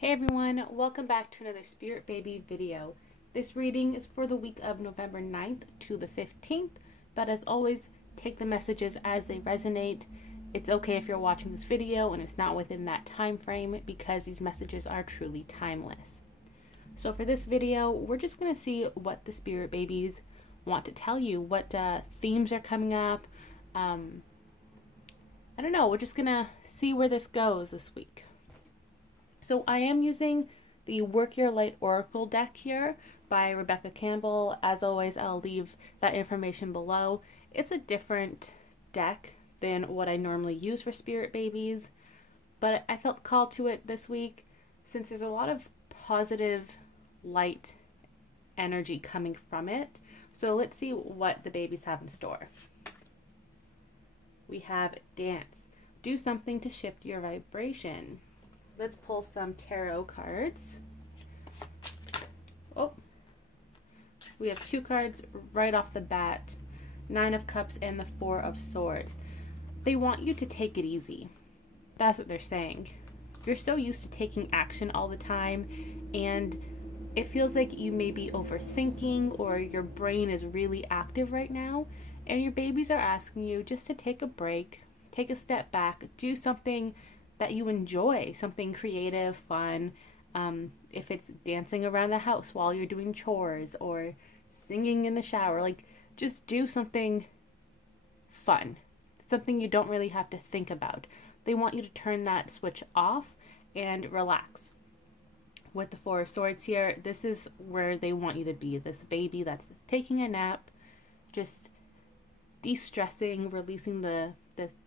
Hey everyone, welcome back to another Spirit Baby video. This reading is for the week of November 9th to the 15th, but as always, take the messages as they resonate. It's okay if you're watching this video and it's not within that time frame because these messages are truly timeless. So for this video, we're just going to see what the Spirit Babies want to tell you, what themes are coming up. I don't know, we're just going to see where this goes this week. So I am using the Work Your Light Oracle deck here by Rebecca Campbell. As always, I'll leave that information below. It's a different deck than what I normally use for Spirit Babies, but I felt called to it this week since there's a lot of positive light energy coming from it. So let's see what the babies have in store. We have dance. Do something to shift your vibration. Let's pull some tarot cards. Oh, we have two cards right off the bat, Nine of Cups and the Four of Swords. They want you to take it easy. That's what they're saying. You're so used to taking action all the time, and it feels like you may be overthinking or your brain is really active right now, and your babies are asking you just to take a break, take a step back, do something that you enjoy, something creative, fun. If it's dancing around the house while you're doing chores or singing in the shower, like just do something fun, something you don't really have to think about. They want you to turn that switch off and relax. With the Four of Swords here, this is where they want you to be, this baby that's taking a nap, just de-stressing, releasing the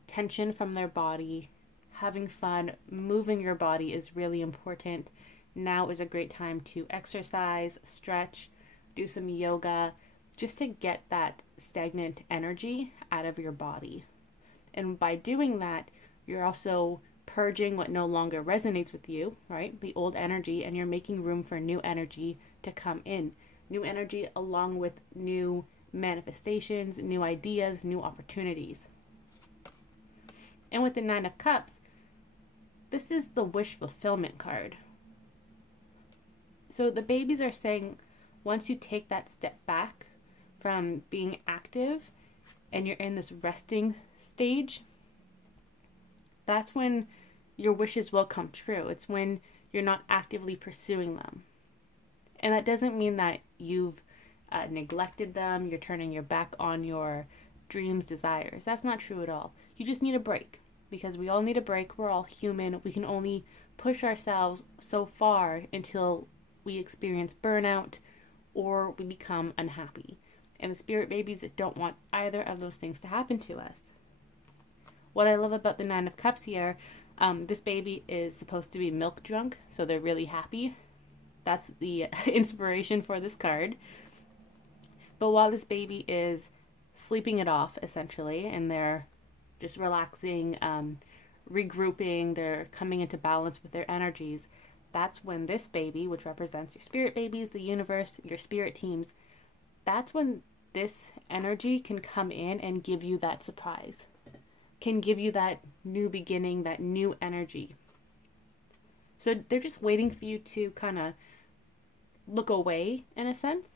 tension from their body. Having fun, moving your body is really important. Now is a great time to exercise, stretch, do some yoga, just to get that stagnant energy out of your body. And by doing that, you're also purging what no longer resonates with you, right? The old energy, and you're making room for new energy to come in. New energy along with new manifestations, new ideas, new opportunities. And with the Nine of Cups, this is the wish fulfillment card. So the babies are saying once you take that step back from being active and you're in this resting stage, that's when your wishes will come true. It's when you're not actively pursuing them. And that doesn't mean that you've neglected them, you're turning your back on your dreams, desires. That's not true at all. You just need a break. Because we all need a break. We're all human. We can only push ourselves so far until we experience burnout or we become unhappy. And the Spirit Babies don't want either of those things to happen to us. What I love about the Nine of Cups here, this baby is supposed to be milk drunk, so they're really happy. That's the inspiration for this card. But while this baby is sleeping it off, essentially, and they're just relaxing, regrouping, they're coming into balance with their energies, that's when this baby, which represents your spirit babies, the universe, your spirit teams, that's when this energy can come in and give you that surprise, can give you that new beginning, that new energy. So they're just waiting for you to kind of look away, in a sense,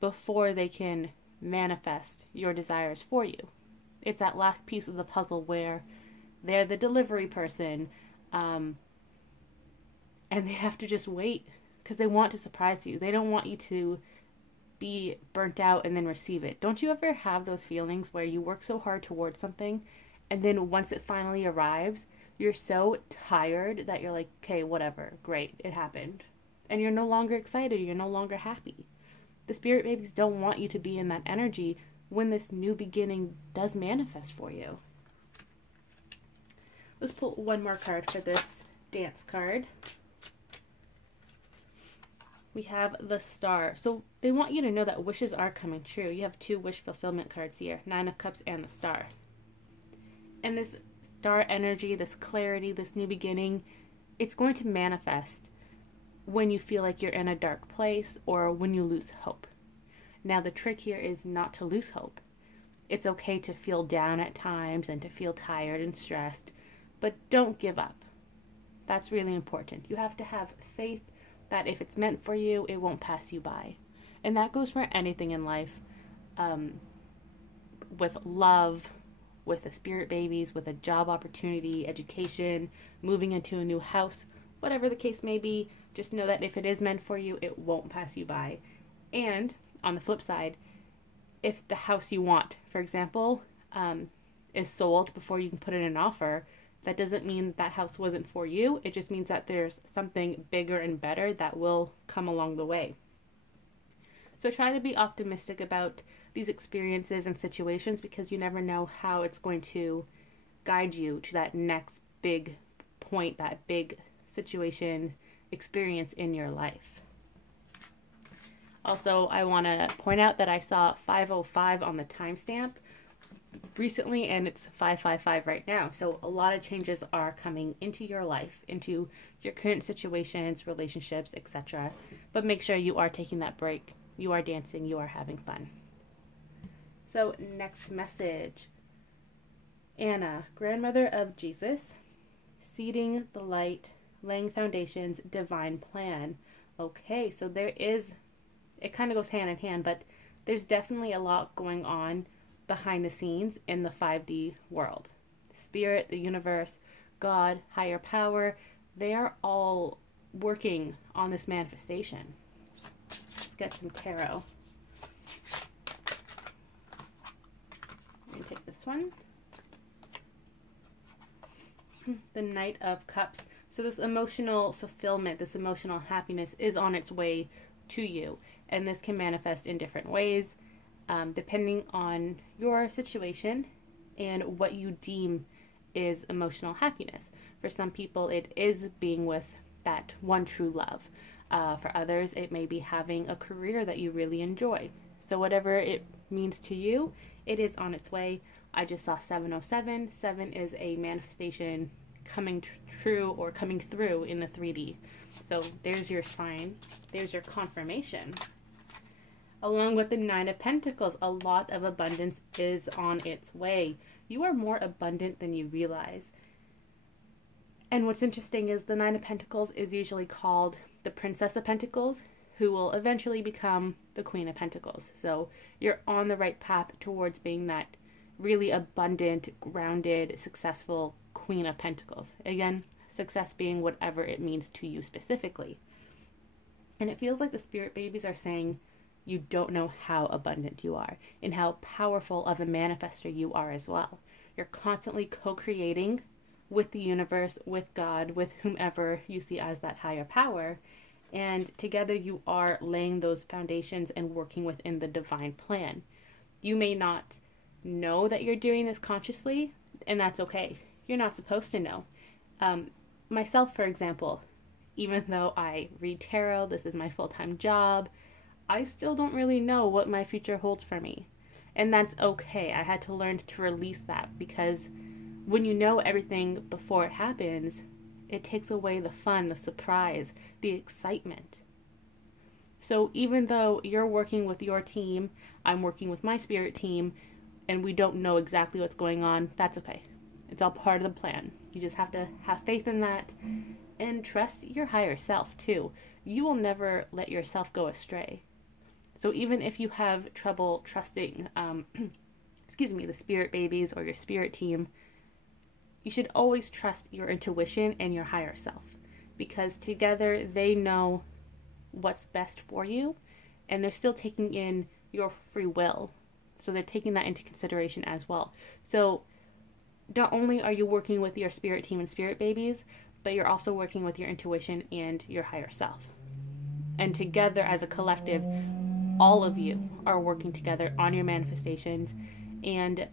before they can manifest your desires for you. It's that last piece of the puzzle where they're the delivery person, and they have to just wait because they want to surprise you. They don't want you to be burnt out and then receive it. Don't you ever have those feelings where you work so hard towards something and then once it finally arrives, you're so tired that you're like, okay, whatever, great, it happened. And you're no longer excited, you're no longer happy. The Spirit Babies don't want you to be in that energy when this new beginning does manifest for you. Let's pull one more card for this dance card. We have the Star. So they want you to know that wishes are coming true. You have two wish fulfillment cards here, Nine of Cups and the Star. And this Star energy, this clarity, this new beginning, it's going to manifest when you feel like you're in a dark place or when you lose hope. Now the trick here is not to lose hope. It's okay to feel down at times and to feel tired and stressed, but don't give up. That's really important. You have to have faith that if it's meant for you, it won't pass you by. And that goes for anything in life, with love, with the spirit babies, with a job opportunity, education, moving into a new house, whatever the case may be. Just know that if it is meant for you, it won't pass you by. And on the flip side, if the house you want, for example, is sold before you can put in an offer, that doesn't mean that house wasn't for you. It just means that there's something bigger and better that will come along the way. So try to be optimistic about these experiences and situations, because you never know how it's going to guide you to that next big point, that big situation, experience in your life. Also, I want to point out that I saw 505 on the timestamp recently, and it's 555 right now. So a lot of changes are coming into your life, into your current situations, relationships, etc. But make sure you are taking that break. You are dancing. You are having fun. So next message. Anna, grandmother of Jesus, seeding the light, laying foundations, divine plan. Okay, so there is, it kind of goes hand in hand, but there's definitely a lot going on behind the scenes in the 5D world. Spirit, the universe, God, higher power, they are all working on this manifestation. Let's get some tarot. I'm going to take this one. The Knight of Cups. So this emotional fulfillment, this emotional happiness is on its way to you. And this can manifest in different ways, depending on your situation and what you deem is emotional happiness. For some people, it is being with that one true love. For others, it may be having a career that you really enjoy. So whatever it means to you, it is on its way. I just saw 707. 7 is a manifestation coming true or coming through in the 3D. So there's your sign. There's your confirmation. Along with the 9 of Pentacles, a lot of abundance is on its way. You are more abundant than you realize. And what's interesting is the 9 of Pentacles is usually called the Princess of Pentacles, who will eventually become the Queen of Pentacles. So you're on the right path towards being that really abundant, grounded, successful Queen of Pentacles. Again, success being whatever it means to you specifically. And it feels like the spirit babies are saying you don't know how abundant you are and how powerful of a manifester you are as well. You're constantly co-creating with the universe, with God, with whomever you see as that higher power. And together you are laying those foundations and working within the divine plan. You may not know that you're doing this consciously, and that's okay. You're not supposed to know. Myself, for example, even though I read tarot, this is my full-time job, I still don't really know what my future holds for me. And that's okay. I had to learn to release that, because when you know everything before it happens, it takes away the fun, the surprise, the excitement. So even though you're working with your team, I'm working with my spirit team, and we don't know exactly what's going on, that's okay. It's all part of the plan. You just have to have faith in that and trust your higher self too. You will never let yourself go astray. So even if you have trouble trusting, the spirit babies or your spirit team, you should always trust your intuition and your higher self, because together they know what's best for you, and they're still taking in your free will. So they're taking that into consideration as well. So not only are you working with your spirit team and spirit babies, but you're also working with your intuition and your higher self. And together as a collective, all of you are working together on your manifestations and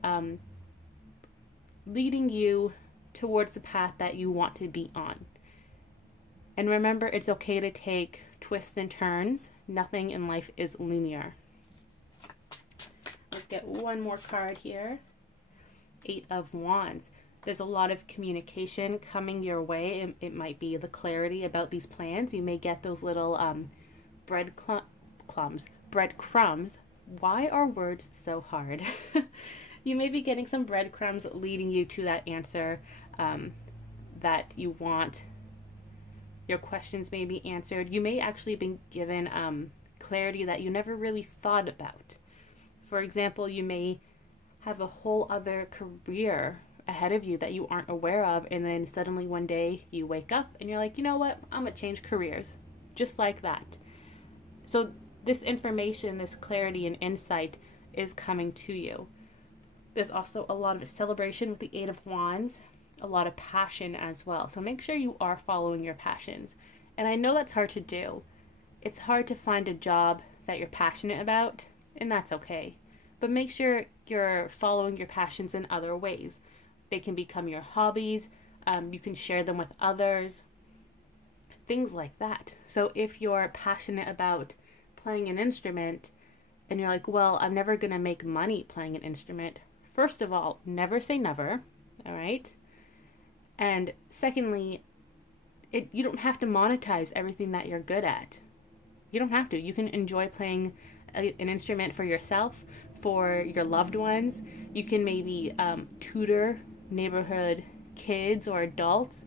leading you towards the path that you want to be on. And remember, it's okay to take twists and turns. Nothing in life is linear. Let's get one more card here. 8 of Wands. There's a lot of communication coming your way. It might be the clarity about these plans. You may get those little breadcrumbs. Why are words so hard? You may be getting some breadcrumbs leading you to that answer that you want, Your questions may be answered. You may actually be given clarity that you never really thought about. For example, you may have a whole other career ahead of you that you aren't aware of, and then suddenly one day you wake up and you're like, you know what, I'm gonna change careers, just like that. So this information, this clarity and insight is coming to you. There's also a lot of celebration with the Eight of Wands, a lot of passion as well. So make sure you are following your passions. And I know that's hard to do. It's hard to find a job that you're passionate about, and that's okay. But make sure you're following your passions in other ways. They can become your hobbies. You can share them with others. Things like that. So if you're passionate about playing an instrument and you're like, well, I'm never going to make money playing an instrument. First of all, never say never. All right. And secondly, you don't have to monetize everything that you're good at. You don't have to. You can enjoy playing an instrument for yourself, for your loved ones. You can maybe tutor neighborhood kids or adults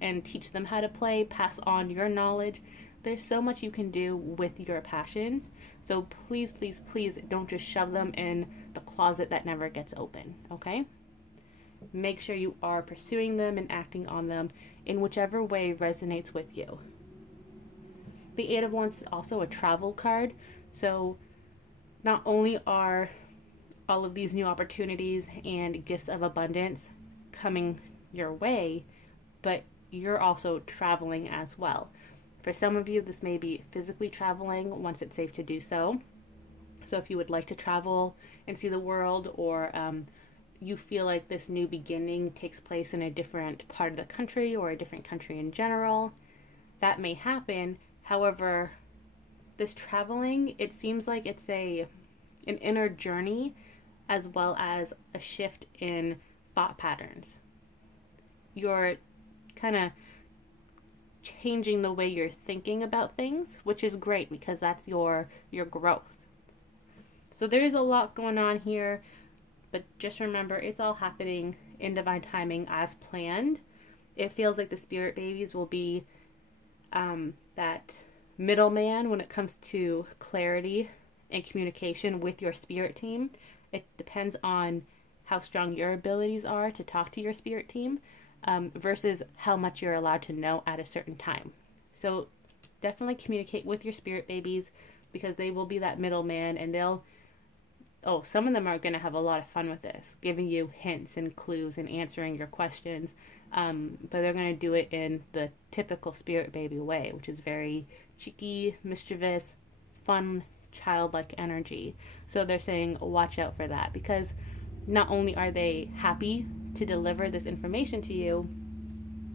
and teach them how to play, pass on your knowledge. There's so much you can do with your passions. So please, please, please don't just shove them in the closet that never gets open, okay? Make sure you are pursuing them and acting on them in whichever way resonates with you. The Eight of Wands is also a travel card. So not only are all of these new opportunities and gifts of abundance coming your way, but you're also traveling as well. For some of you, this may be physically traveling once it's safe to do so. So if you would like to travel and see the world, or you feel like this new beginning takes place in a different part of the country or a different country in general, that may happen. However, this traveling, it seems like it's an inner journey as well as a shift in thought patterns. You're kind of changing the way you're thinking about things, which is great because that's your growth. So there is a lot going on here, but just remember, it's all happening in divine timing as planned. It feels like the spirit babies will be that middleman when it comes to clarity and communication with your spirit team. It depends on how strong your abilities are to talk to your spirit team versus how much you're allowed to know at a certain time. So definitely communicate with your spirit babies because they will be that middleman, and some of them are going to have a lot of fun with this, giving you hints and clues and answering your questions. But they're going to do it in the typical spirit baby way, which is very cheeky, mischievous, fun, childlike energy. So they're saying watch out for that, because not only are they happy to deliver this information to you,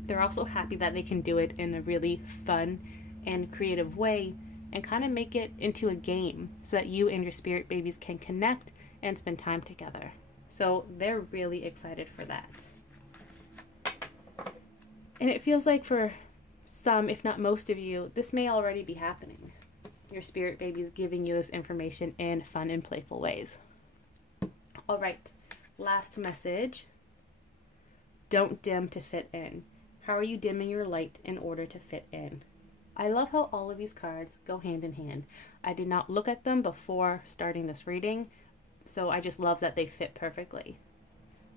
they're also happy that they can do it in a really fun and creative way and kind of make it into a game so that you and your spirit babies can connect and spend time together. So they're really excited for that. And it feels like for some, if not most of you, this may already be happening. Your spirit baby is giving you this information in fun and playful ways. All right, last message. Don't dim to fit in. How are you dimming your light in order to fit in? I love how all of these cards go hand in hand. I did not look at them before starting this reading, so I just love that they fit perfectly.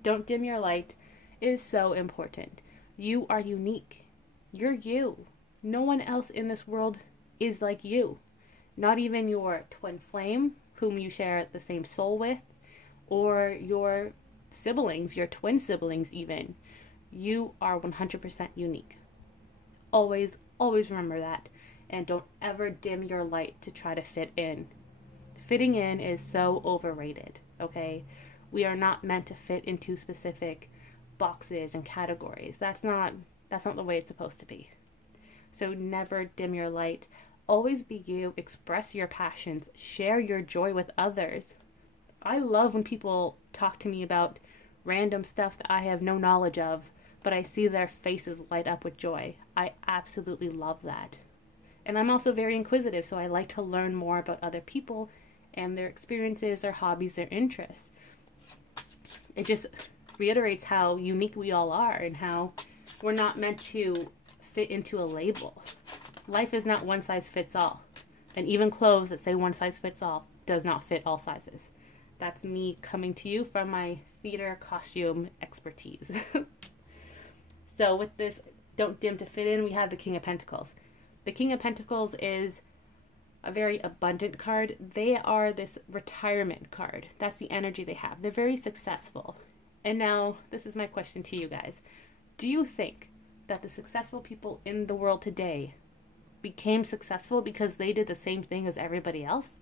Don't dim your light is so important. You are unique. You're you. No one else in this world is like you. Not even your twin flame, whom you share the same soul with, or your siblings, your twin siblings even. You are 100% unique. Always, always remember that. And don't ever dim your light to try to fit in. Fitting in is so overrated, okay? We are not meant to fit into specific boxes and categories. That's not the way it's supposed to be. So never dim your light. Always be you. Express your passions. Share your joy with others. I love when people talk to me about random stuff that I have no knowledge of, but I see their faces light up with joy. I absolutely love that. And I'm also very inquisitive, so I like to learn more about other people and their experiences, their hobbies, their interests. It just reiterates how unique we all are and how we're not meant to fit into a label. Life is not one size fits all. And even clothes that say one size fits all does not fit all sizes. That's me coming to you from my theater costume expertise. So with this don't dim to fit in, we have the King of Pentacles. The King of Pentacles is a very abundant card. They are this retirement card. That's the energy they have. They're very successful. And now, this is my question to you guys. Do you think that the successful people in the world today became successful because they did the same thing as everybody else?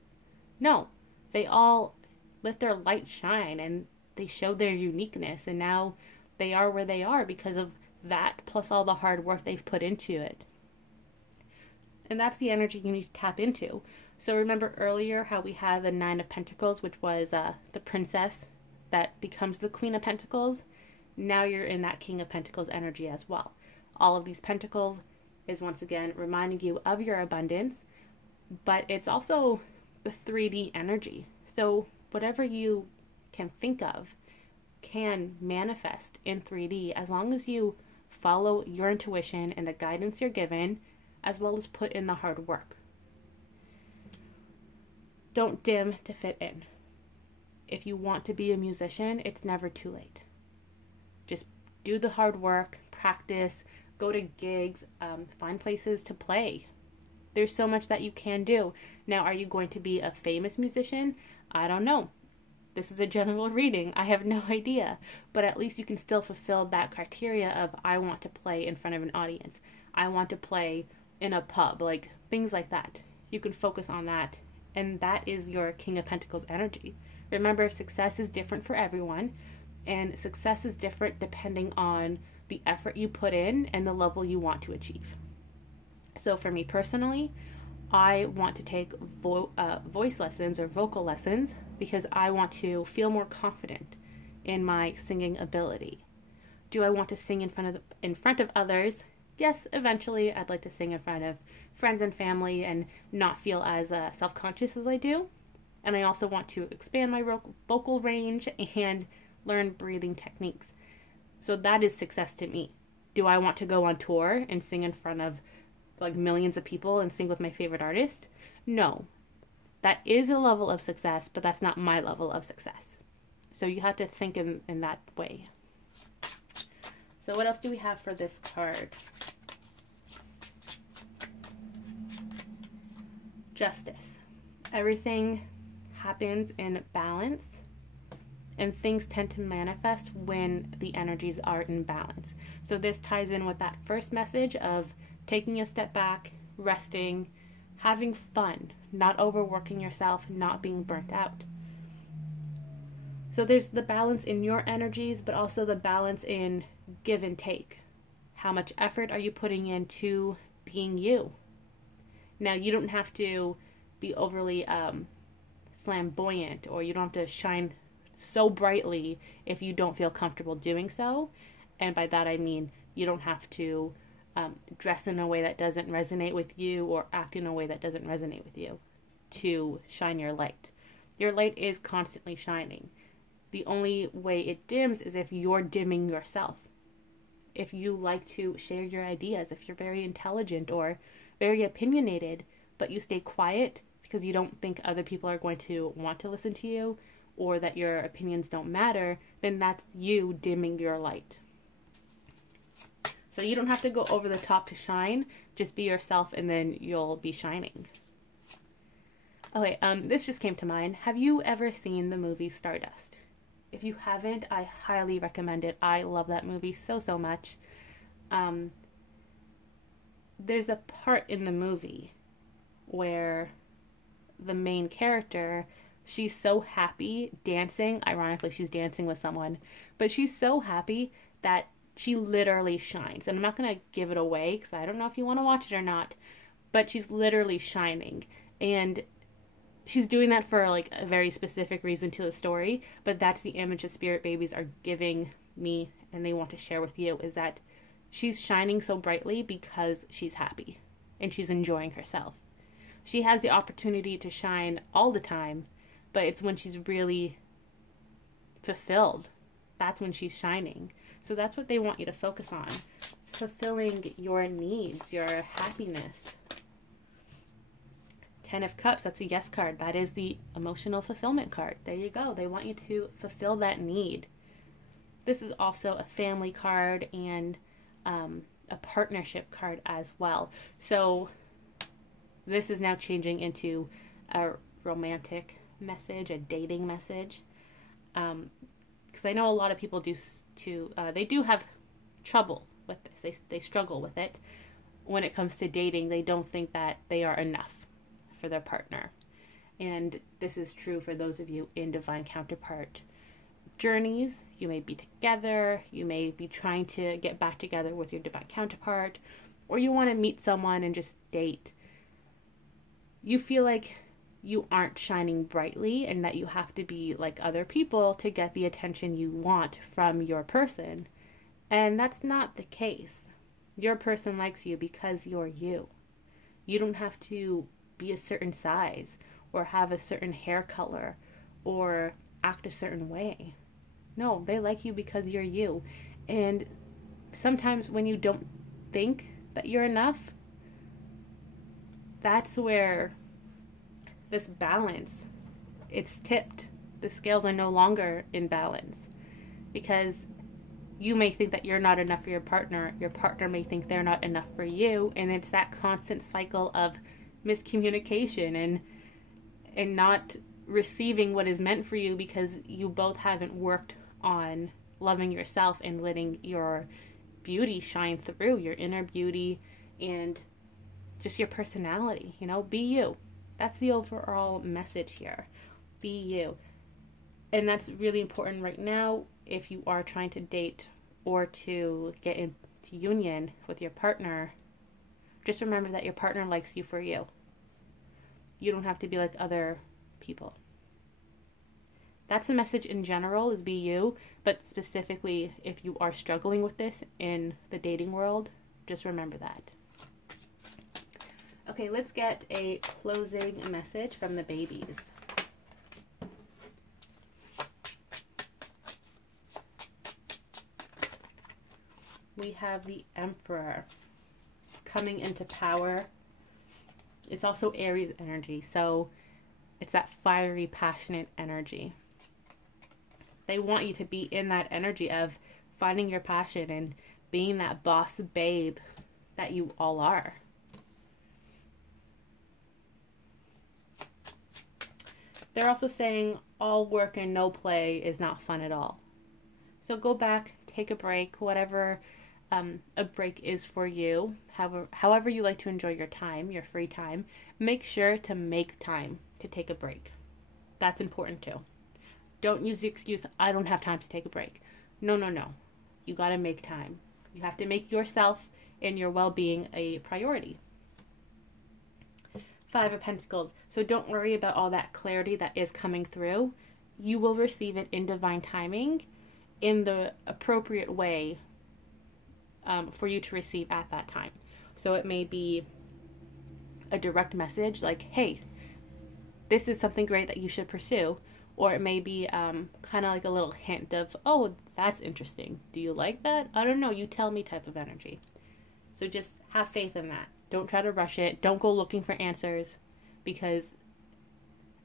No. They all let their light shine and they showed their uniqueness, and now they are where they are because of that, plus all the hard work they've put into it. And that's the energy you need to tap into. So remember earlier how we had the Nine of Pentacles, which was the princess that becomes the Queen of Pentacles? Now you're in that King of Pentacles energy as well. All of these pentacles is once again reminding you of your abundance, but it's also the 3D energy. So whatever you can think of can manifest in 3D as long as you follow your intuition and the guidance you're given, as well as put in the hard work. Don't dim to fit in. If you want to be a musician, it's never too late. Just do the hard work, practice, go to gigs, find places to play. There's so much that you can do. Now, are you going to be a famous musician? I don't know. This is a general reading. I have no idea. But at least you can still fulfill that criteria of, I want to play in front of an audience. I want to play in a pub, like things like that. You can focus on that. And that is your King of Pentacles energy. Remember, success is different for everyone. And success is different depending on the effort you put in and the level you want to achieve. So for me personally, I want to take voice lessons or vocal lessons because I want to feel more confident in my singing ability. Do I want to sing in front of others? Yes, eventually I'd like to sing in front of friends and family and not feel as self-conscious as I do. And I also want to expand my vocal range and learn breathing techniques. So that is success to me. Do I want to go on tour and sing in front of like millions of people and sing with my favorite artist? No. That is a level of success, but that's not my level of success. So you have to think in that way. So what else do we have for this card? Justice. Everything happens in balance, and things tend to manifest when the energies are in balance. So this ties in with that first message of taking a step back, resting, having fun, not overworking yourself, not being burnt out. So there's the balance in your energies, but also the balance in give and take. How much effort are you putting into being you? Now, you don't have to be overly flamboyant, or you don't have to shine so brightly if you don't feel comfortable doing so. And by that I mean you don't have to dress in a way that doesn't resonate with you or act in a way that doesn't resonate with you to shine your light. Your light is constantly shining. The only way it dims is if you're dimming yourself. If you like to share your ideas, if you're very intelligent or very opinionated, but you stay quiet because you don't think other people are going to want to listen to you, or that your opinions don't matter, then that's you dimming your light. So you don't have to go over the top to shine. Just be yourself and then you'll be shining. Okay, this just came to mind. Have you ever seen the movie Stardust? If you haven't, I highly recommend it. I love that movie so much. There's a part in the movie where the main character, she's so happy dancing. Ironically, she's dancing with someone, but she's so happy that she literally shines. And I'm not going to give it away because I don't know if you want to watch it or not, but she's literally shining. And she's doing that for like a very specific reason to the story, but that's the image that Spirit Babies are giving me and they want to share with you, is that she's shining so brightly because she's happy and she's enjoying herself. She has the opportunity to shine all the time, but it's when she's really fulfilled. That's when she's shining. So that's what they want you to focus on. fulfilling your needs, your happiness. 10 of Cups, that's a yes card. That is the emotional fulfillment card. There you go. They want you to fulfill that need. This is also a family card and a partnership card as well. So this is now changing into a romantic message, a dating message. Because I know a lot of people they do have trouble with this. They struggle with it. When it comes to dating, they don't think that they are enough for their partner. And this is true for those of you in divine counterpart journeys. You may be together, you may be trying to get back together with your divine counterpart, or you want to meet someone and just date. You feel like you aren't shining brightly and that you have to be like other people to get the attention you want from your person. And that's not the case. Your person likes you because you're you. You don't have to be a certain size or have a certain hair color or act a certain way. No, they like you because you're you. And sometimes when you don't think that you're enough, that's where this balance, it's tipped. The scales are no longer in balance because you may think that you're not enough for your partner may think they're not enough for you, and it's that constant cycle of miscommunication and not receiving what is meant for you because you both haven't worked on loving yourself and letting your beauty shine through, your inner beauty and just your personality. Be you. That's the overall message here. Be you. And that's really important right now if you are trying to date or to get into union with your partner. Just remember that your partner likes you for you. You don't have to be like other people. That's the message in general, is be you. But specifically, if you are struggling with this in the dating world, just remember that. Okay, let's get a closing message from the babies. We have the Emperor. It's coming into power. It's also Aries energy, so it's that fiery, passionate energy. They want you to be in that energy of finding your passion and being that boss babe that you all are. They're also saying all work and no play is not fun at all. So go back, take a break, whatever a break is for you, however you like to enjoy your time, your free time. Make sure to make time to take a break. That's important too. Don't use the excuse, I don't have time to take a break. No. You got to make time. You have to make yourself and your well-being a priority. 5 of Pentacles. So don't worry about all that clarity that is coming through. You will receive it in divine timing, in the appropriate way for you to receive at that time. So it may be a direct message like, hey, this is something great that you should pursue. Or it may be kind of like a little hint of, oh, that's interesting. Do you like that? I don't know. You tell me type of energy. So just have faith in that. Don't try to rush it. Don't go looking for answers because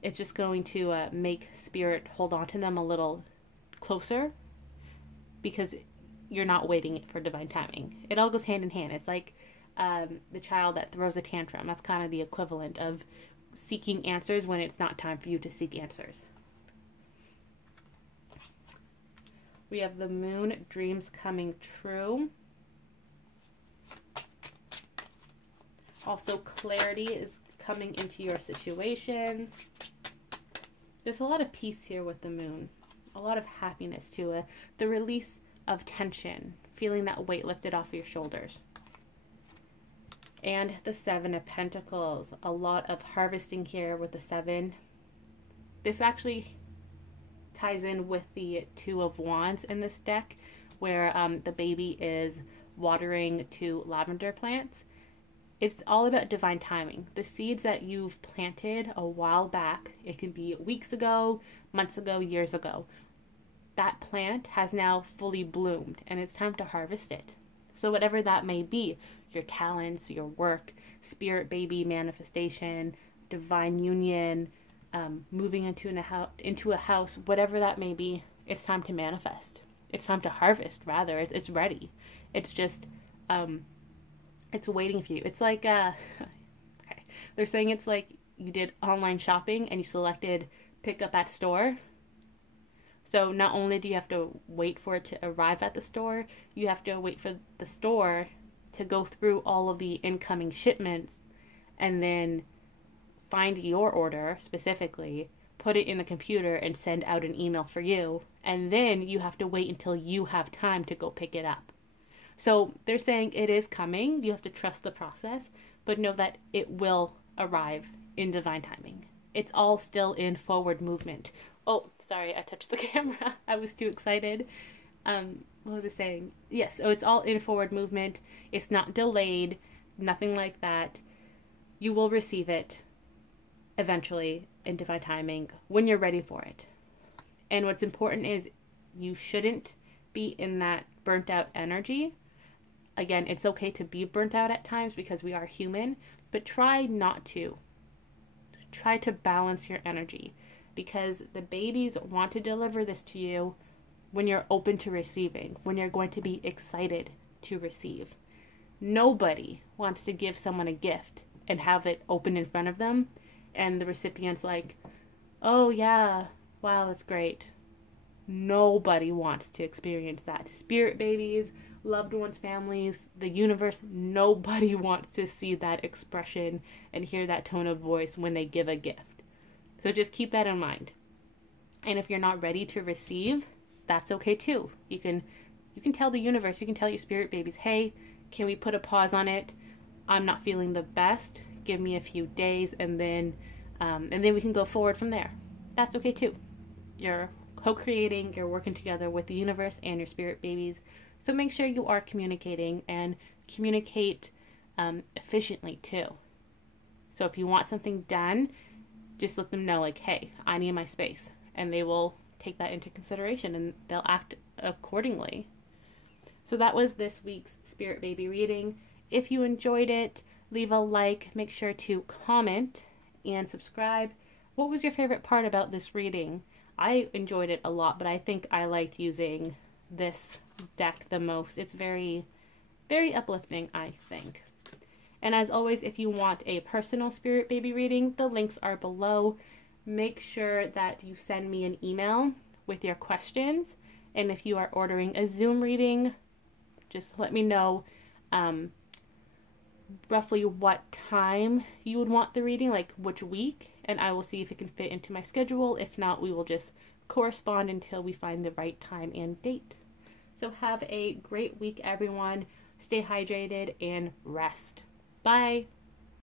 it's just going to make spirit hold on to them a little closer because you're not waiting for divine timing. It all goes hand in hand. It's like the child that throws a tantrum. That's kind of the equivalent of seeking answers when it's not time for you to seek answers. We have the Moon, dreams coming true. Also, clarity is coming into your situation. There's a lot of peace here with the Moon. A lot of happiness too. The release of tension. Feeling that weight lifted off your shoulders. And the 7 of Pentacles. A lot of harvesting here with the 7. This actually ties in with the 2 of Wands in this deck, where the baby is watering 2 lavender plants. It's all about divine timing. The seeds that you've planted a while back, it can be weeks ago, months ago, years ago, that plant has now fully bloomed and it's time to harvest it. So whatever that may be, your talents, your work, spirit baby manifestation, divine union, moving into a house, whatever that may be, it's time to manifest. It's time to harvest, rather. It's ready. It's just, it's waiting for you. It's like, okay. They're saying it's like you did online shopping and you selected pick up at store. So not only do you have to wait for it to arrive at the store, you have to wait for the store to go through all of the incoming shipments and then find your order specifically, put it in the computer and send out an email for you. And then you have to wait until you have time to go pick it up. So they're saying it is coming. You have to trust the process, but know that it will arrive in divine timing. It's all still in forward movement. Oh, sorry, I touched the camera. I was too excited. What was I saying? Yes, so it's all in forward movement. It's not delayed, nothing like that. You will receive it eventually in divine timing when you're ready for it. And what's important is you shouldn't be in that burnt out energy. Again, it's okay to be burnt out at times because we are human, but try not to. Try to balance your energy because the babies want to deliver this to you when you're open to receiving, when you're going to be excited to receive. Nobody wants to give someone a gift and have it open in front of them and the recipient's like, oh yeah, wow, that's great. Nobody wants to experience that. Spirit babies, loved ones, families, the universe, nobody wants to see that expression and hear that tone of voice when they give a gift. So just keep that in mind. And if you're not ready to receive, that's okay too. You can tell the universe, you can tell your spirit babies, hey, can we put a pause on it? I'm not feeling the best. Give me a few days and then we can go forward from there. That's okay too. You're co-creating, you're working together with the universe and your spirit babies. So make sure you are communicating and communicate efficiently too. So if you want something done, just let them know like, hey, I need my space. And they will take that into consideration and they'll act accordingly. So that was this week's Spirit Baby reading. If you enjoyed it, leave a like, make sure to comment and subscribe. What was your favorite part about this reading? I enjoyed it a lot, but I think I liked using this deck the most. It's very, very uplifting, I think. And as always, if you want a personal Spirit Baby reading, the links are below. Make sure that you send me an email with your questions. And if you are ordering a Zoom reading, just let me know roughly what time you would want the reading, like which week, and I will see if it can fit into my schedule. If not, we will just correspond until we find the right time and date. So have a great week, everyone. Stay hydrated and rest. Bye.